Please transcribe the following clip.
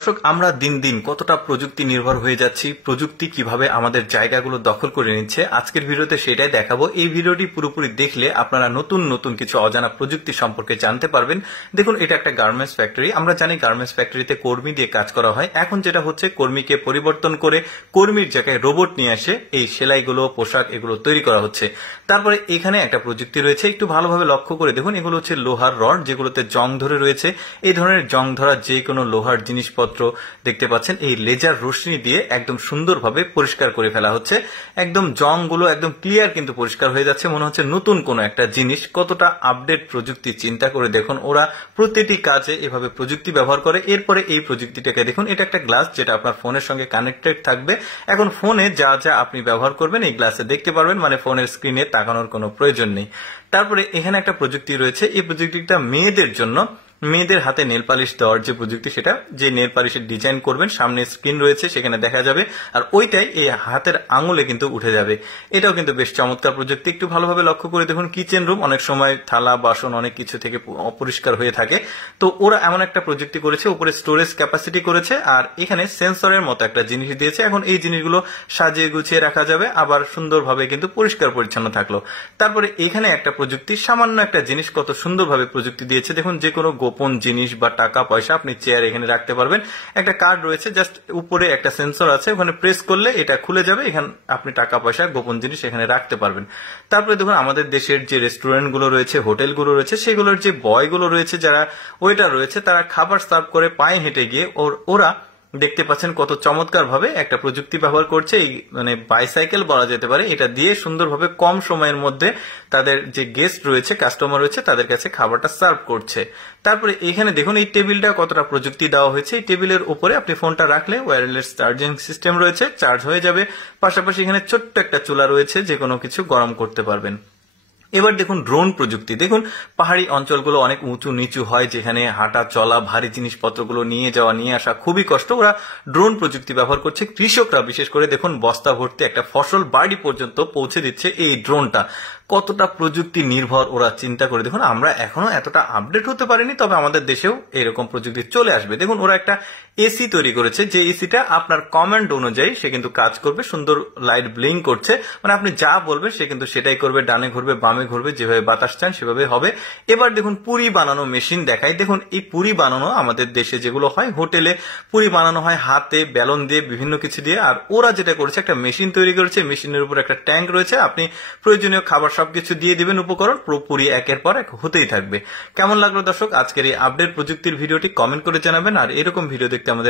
দর্শক, আমরা দিন দিন কতটা প্রযুক্তি নির্ভর হয়ে যাচ্ছি, প্রযুক্তি কিভাবে আমাদের জায়গাগুলো দখল করে নিচ্ছে, আজকের ভিডিওতে সেটাই দেখাবো। এই ভিডিওটি পুরোপুরি দেখলে আপনারা নতুন নতুন কিছু অজানা প্রযুক্তি সম্পর্কে জানতে পারবেন। দেখুন, এটা একটা গার্মেন্টস ফ্যাক্টরি। আমরা জানি গার্মেন্টস ফ্যাক্টরিতে কর্মী দিয়ে কাজ করা হয়। এখন যেটা হচ্ছে, কর্মীকে পরিবর্তন করে কর্মীর জায়গায় রোবট নিয়ে আসে এই সেলাইগুলো, পোশাক এগুলো তৈরি করা হচ্ছে। তারপরে এখানে একটা প্রযুক্তি রয়েছে, একটু ভালোভাবে লক্ষ্য করে দেখুন। এগুলো হচ্ছে লোহার রড, যেগুলোতে জং ধরে রয়েছে। এই ধরনের জং ধরা যে কোনো লোহার জিনিসপত্র দেখতে পাচ্ছেন, এই লেজার রশ্মি দিয়ে একদম সুন্দরভাবে পরিষ্কার করে ফেলা হচ্ছে। একদম জংগুলো একদম ক্লিয়ার কিন্তু পরিষ্কার হয়ে যাচ্ছে, মনে হচ্ছে নতুন কোনো একটা জিনিস। কতটা আপডেট প্রযুক্তি, চিন্তা করে দেখুন। ওরা প্রতিটি কাজে এভাবে প্রযুক্তি ব্যবহার করে। এরপরে এই প্রযুক্তিটাকে দেখুন, এটা একটা গ্লাস যেটা আপনার ফোনের সঙ্গে কানেক্টেড থাকবে। এখন ফোনে যা যা আপনি ব্যবহার করবেন এই গ্লাসে দেখতে পারবেন, মানে ফোনের স্ক্রিনে তাকানোর কোনো প্রয়োজন নেই। তারপরে এখানে একটা প্রযুক্তি রয়েছে, এই প্রযুক্তিটা মেয়েদের জন্য। মেয়েদের হাতে নেল পালিশ দেওয়ার যে প্রযুক্তি, সেটা যে নেল পালিশের ডিজাইন করবেন, সামনে স্ক্রিন রয়েছে, সেখানে দেখা যাবে, আর ওইটাই এই হাতের আঙুলে কিন্তু উঠে যাবে। এটাও কিন্তু বেশ চমৎকার প্রযুক্তি। একটু ভালোভাবে লক্ষ্য করে দেখুন, কিচেন রুম অনেক সময় থালা বাসন অনেক কিছু থেকে অপরিষ্কার হয়ে থাকে, তো ওরা এমন একটা প্রযুক্তি করেছে, উপরে স্টোরেজ ক্যাপাসিটি করেছে, আর এখানে সেন্সরের মতো একটা জিনিস দিয়েছে। এখন এই জিনিসগুলো সাজিয়ে গুছিয়ে রাখা যাবে, আবার সুন্দরভাবে কিন্তু পরিষ্কার পরিচ্ছন্ন থাকলো। তারপরে এখানে একটা প্রযুক্তি, সামান্য একটা জিনিস কত সুন্দরভাবে প্রযুক্তি দিয়েছে। দেখুন, যে কোনো গোপন জিনিস বা টাকা পয়সা আপনি চেয়ার এখানে রাখতে পারবেন। একটা কার্ড রয়েছে, জাস্ট উপরে একটা সেন্সর আছে, ওখানে প্রেস করলে এটা খুলে যাবে, এখানে আপনি টাকা পয়সা গোপন জিনিস এখানে রাখতে পারবেন। তারপরে দেখুন, আমাদের দেশের যে রেস্টুরেন্ট গুলো রয়েছে, হোটেল গুলো রয়েছে, সেগুলোর যে বয় গুলো রয়েছে, যারা ওয়েটার রয়েছে, তারা খাবার সার্ভ করে পায়ে হেঁটে গিয়ে ওরা দেখতে পাচ্ছেন কত চমৎকার ভাবে একটা প্রযুক্তি ব্যবহার করছে। এই মানে বাইসাইকেল বলা যেতে পারে, এটা দিয়ে সুন্দরভাবে কম সময়ের মধ্যে তাদের যে গেস্ট রয়েছে, কাস্টমার রয়েছে, তাদের কাছে খাবারটা সার্ভ করছে। তারপরে এখানে দেখুন, এই টেবিলটা কতটা প্রযুক্তি দেওয়া হয়েছে। এই টেবিলের উপরে আপনি ফোনটা রাখলে ওয়্যারলেস চার্জিং সিস্টেম রয়েছে, চার্জ হয়ে যাবে। পাশাপাশি এখানে ছোট্ট একটা চুলা রয়েছে, যে কোনো কিছু গরম করতে পারবেন। এবার দেখুন ড্রোন প্রযুক্তি। দেখুন, পাহাড়ি অঞ্চলগুলো অনেক উঁচু নিচু হয়, যেখানে হাঁটা চলা, ভারী জিনিসপত্রগুলো নিয়ে যাওয়া নিয়ে আসা খুবই কষ্ট। ওরা ড্রোন প্রযুক্তি ব্যবহার করছে। কৃষকরা বিশেষ করে দেখুন, বস্তা ভর্তি একটা ফসল বাড়ি পর্যন্ত পৌঁছে দিচ্ছে এই ড্রোনটা। কতটা প্রযুক্তি নির্ভর ওরা, চিন্তা করে দেখুন। আমরা এখনো এতটা আপডেট হতে পারিনি, তবে আমাদের দেশেও এরকম প্রযুক্তি চলে আসবে। দেখুন, ওরা একটা এসি তৈরি করেছে, যে এসিটা আপনার কমান্ড অনুযায়ী সে কিন্তু কাজ করবে। সুন্দর লাইট ব্লিং করছে, মানে আপনি যা বলবেন সে কিন্তু সেটাই করবে। ডানে ঘুরবে, বামে ঘুরবে, যেভাবে বাতাস চান সেভাবে হবে। এবার দেখুন, পুরি বানানো মেশিন দেখাই। দেখুন, এই পুরি বানানো আমাদের দেশে যেগুলো হয়, হোটেলে পুরি বানানো হয় হাতে বেলন দিয়ে, বিভিন্ন কিছু দিয়ে। আর ওরা যেটা করেছে, একটা মেশিন তৈরি করেছে। মেশিনের উপর একটা ট্যাঙ্ক রয়েছে, আপনি প্রয়োজনীয় খাবার সবকিছু দিয়ে দিবেন উপকরণ, পুরোপুরি একের পর এক হতেই থাকবে। কেমন লাগলো দর্শক আজকের এই আপডেট প্রযুক্তির ভিডিওটি? কমেন্ট করে জানাবেন। আর এরকম ভিডিও দেখতে আমাদের